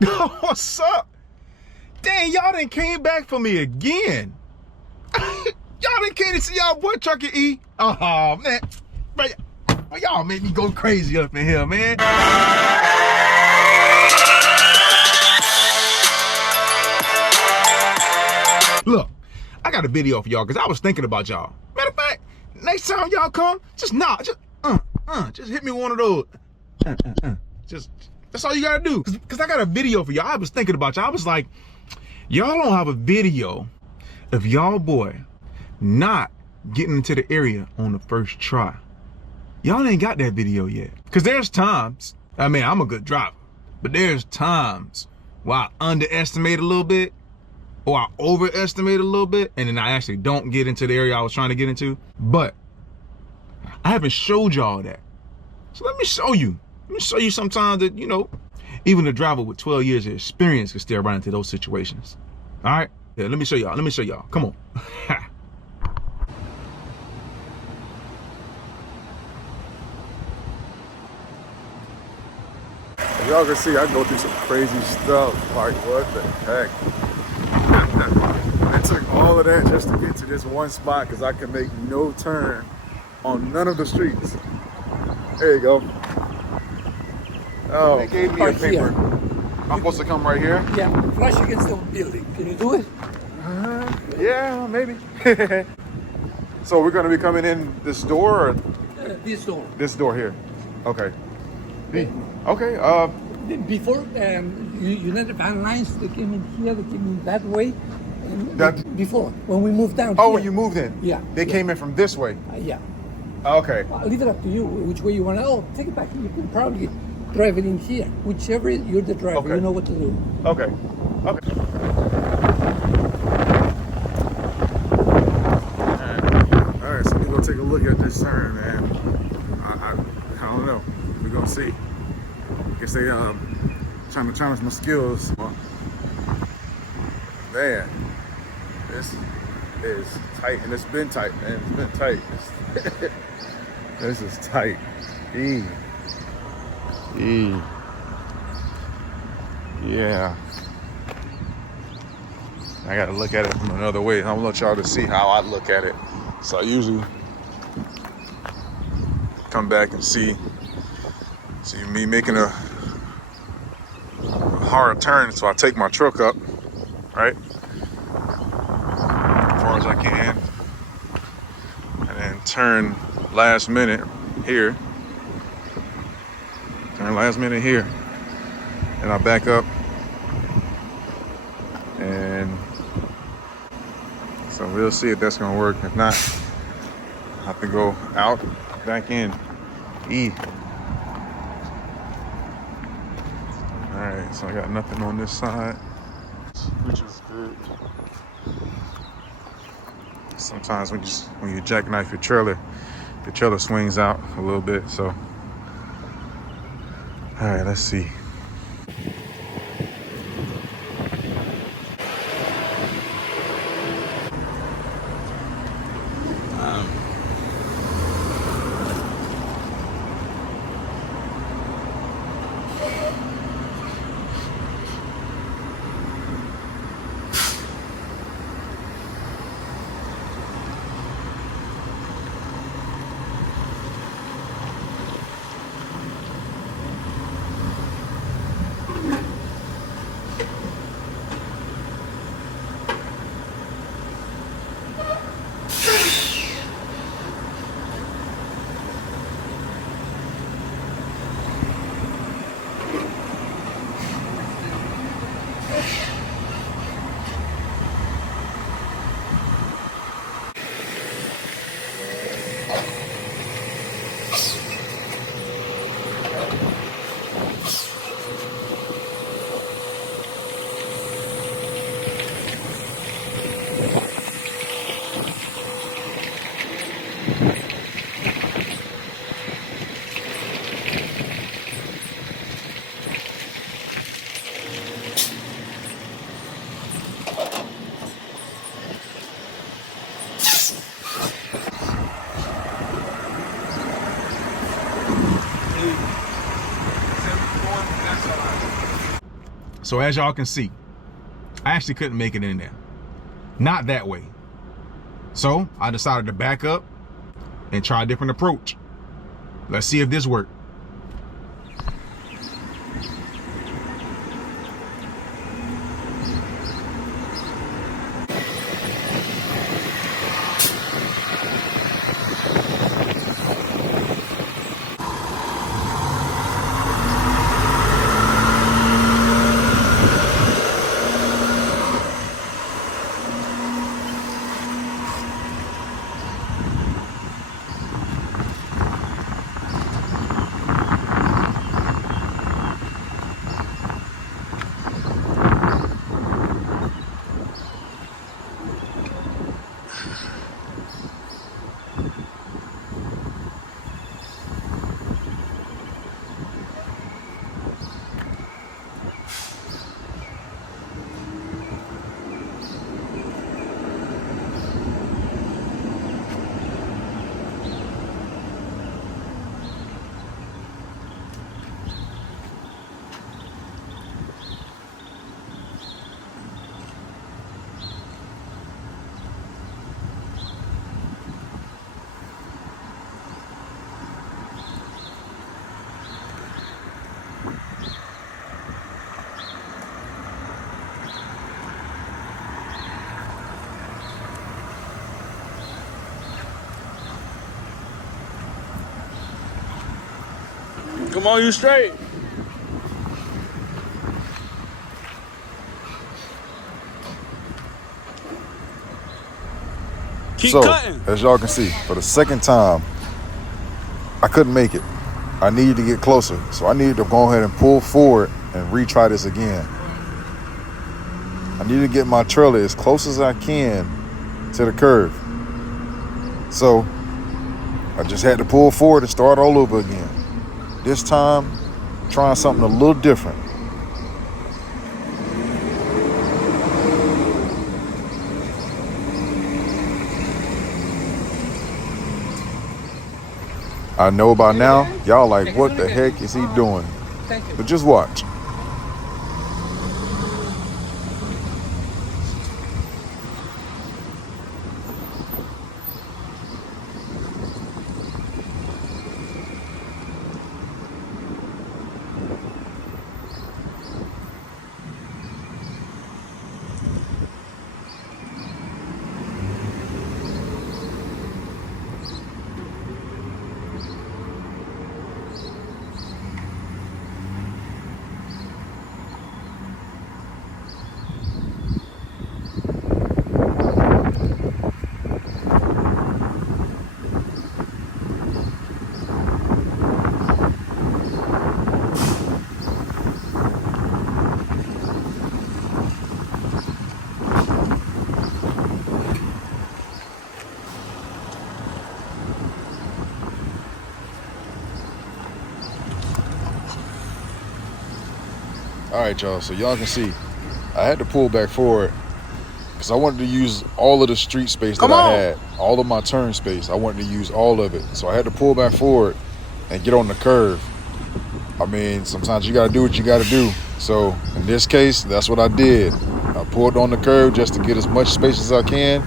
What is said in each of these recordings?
What's up? Dang, y'all done came back for me again. Y'all done came to see y'all boy Trucker E. Oh, man. But y'all make me go crazy up in here, man. Look, I got a video for y'all because I was thinking about y'all. Matter of fact, next time y'all come, just hit me one of those. Just, that's all you gotta do. Cause I got a video for y'all. I was thinking about y'all. I was like, y'all don't have a video of y'all boy not getting into the area on the first try. Y'all ain't got that video yet. Cause there's times, I mean, I'm a good driver, but there's times where I underestimate a little bit or I overestimate a little bit, and then I actually don't get into the area I was trying to get into. But I haven't showed y'all that. So let me show you. Let me show you sometimes that, you know, even a driver with 12 years of experience can still run into those situations. All right? Yeah, let me show y'all. Let me show y'all. Come on. As y'all can see, I go through some crazy stuff. Like, what the heck? I took all of that just to get to this one spot because I can make no turn on none of the streets. There you go. Oh, they gave me a paper. Here. I'm supposed to come right here? Yeah, flush against the building. Can you do it? Yeah, maybe. So we're going to be coming in this door? Or? This door. This door here. Okay. Okay. Before, you know the van lines, they came in here, they came in that way. Before, when we moved down Oh, here. when you moved in? Yeah. They came in from this way? Yeah. Okay. I'll leave it up to you, which way you want to. Oh, take it back. You can probably drive it in here. Whichever, you're the driver. Okay. You know what to do. Okay. Okay. All right, so we're going to take a look at this turn, man. I don't know. We're going to see. I guess they trying to challenge my skills. Man, this is tight, and it's been tight, man. It's been tight. This is tight. Yeah. I gotta look at it from another way. I'm gonna let y'all to see how I look at it. So I usually come back and see me making a hard turn. So I take my truck up, right, as far as I can, and then turn last minute here. And I back up, and so we'll see if that's gonna work. If not, I have to go out, back in, E. All right, so I got nothing on this side, which is good. Sometimes when you jackknife your trailer, the trailer swings out a little bit. So, all right, let's see. So as y'all can see, I actually couldn't make it in there. Not that way. So I decided to back up and try a different approach. Let's see if this works. Come on, you straight. Keep cutting. As y'all can see, for the second time, I couldn't make it. I needed to get closer. So I needed to go ahead and pull forward and retry this again. I need to get my trailer as close as I can to the curve. So I just had to pull forward and start all over again. This time, trying something a little different. I know by now, y'all like, what the heck is he doing? Thank you. But just watch. All right, y'all, so y'all can see, I had to pull back forward because I wanted to use all of the street space that I had, all of my turn space. I wanted to use all of it. So I had to pull back forward and get on the curve. I mean, sometimes you gotta do what you gotta do. So in this case, that's what I did. I pulled on the curve just to get as much space as I can.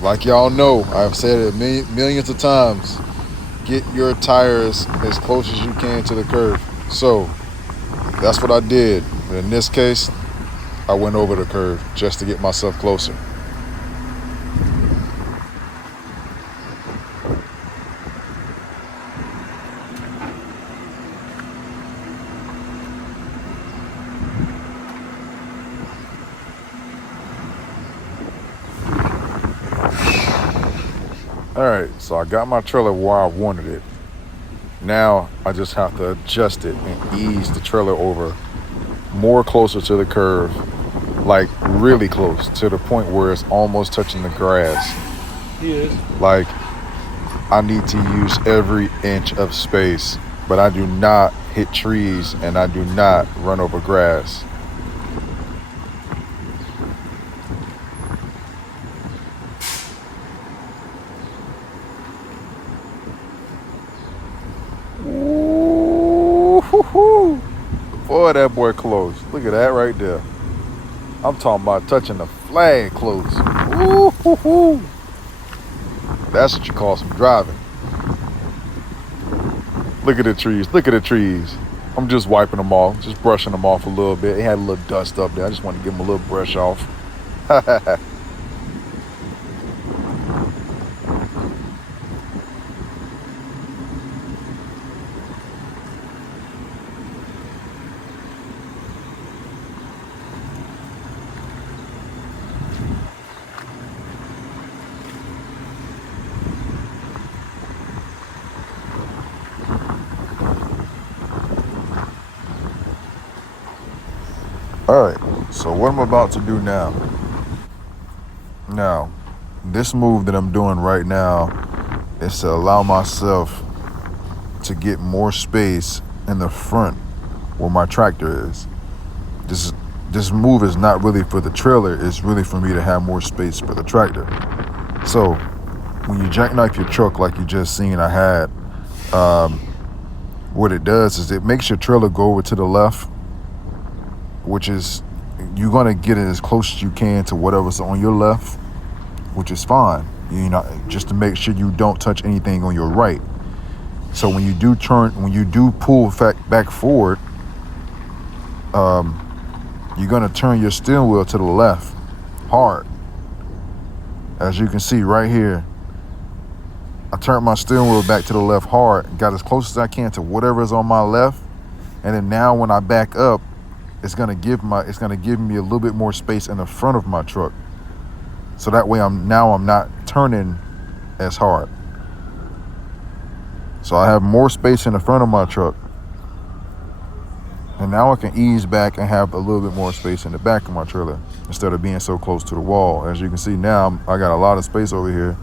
Like y'all know, I've said it millions of times, get your tires as close as you can to the curve. So that's what I did. But in this case, I went over the curve just to get myself closer. All right, so I got my trailer where I wanted it. Now I just have to adjust it and ease the trailer over more closer to the curve, like really close, to the point where it's almost touching the grass. Yes. Like I need to use every inch of space, but I do not hit trees and I do not run over grass. Boy, that boy close. Look at that right there. I'm talking about touching the flag close. Ooh, hoo, hoo. That's what you call some driving. Look at the trees. Look at the trees. I'm just wiping them off, just brushing them off a little bit. It had a little dust up there. I just wanted to give them a little brush off. All right, so what I'm about to do now, this move that I'm doing right now is to allow myself to get more space in the front where my tractor is. This move is not really for the trailer, it's really for me to have more space for the tractor. So when you jackknife your truck like you just seen I had, what it does is it makes your trailer go over to the left, which is you're gonna get it as close as you can to whatever's on your left, which is fine, you know, just to make sure you don't touch anything on your right. So when you do pull back forward, you're gonna turn your steering wheel to the left hard. As you can see right here, I turned my steering wheel back to the left hard, got as close as I can to whatever is on my left, and then now when I back up, it's gonna give me a little bit more space in the front of my truck. So that way I'm not turning as hard. So I have more space in the front of my truck. And now I can ease back and have a little bit more space in the back of my trailer instead of being so close to the wall. As you can see now, I got a lot of space over here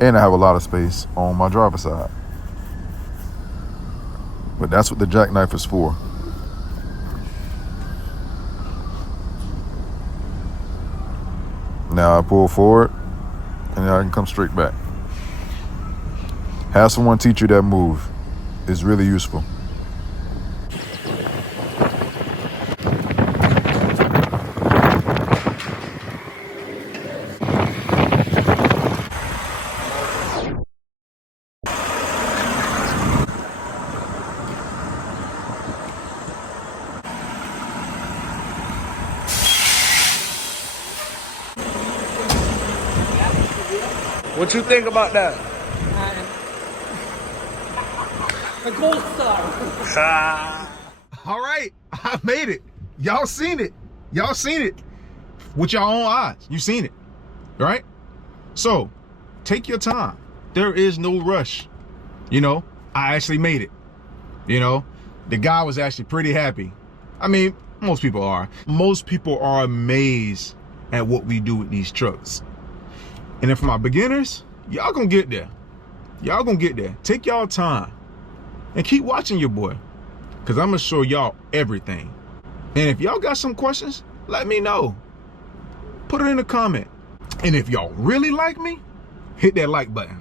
and I have a lot of space on my driver's side. But that's what the jackknife is for. Now I pull forward and then I can come straight back. Have someone teach you that move. It's really useful. What you think about that? A gold star. All right, I made it. Y'all seen it. Y'all seen it with your own eyes. You seen it, right? So take your time. There is no rush. You know, I actually made it. You know, the guy was actually pretty happy. I mean, most people are. Most people are amazed at what we do with these trucks. And then for my beginners, y'all gonna get there. Y'all gonna get there. Take y'all time and keep watching your boy, because I'm gonna show y'all everything. And if y'all got some questions, let me know. Put it in the comment. And if y'all really like me, hit that like button.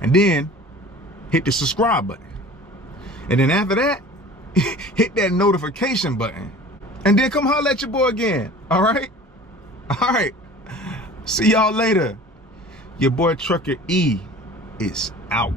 And then hit the subscribe button. And then after that, hit that notification button. And then come holler at your boy again, all right? All right, see y'all later. Your boy Trucker E is out.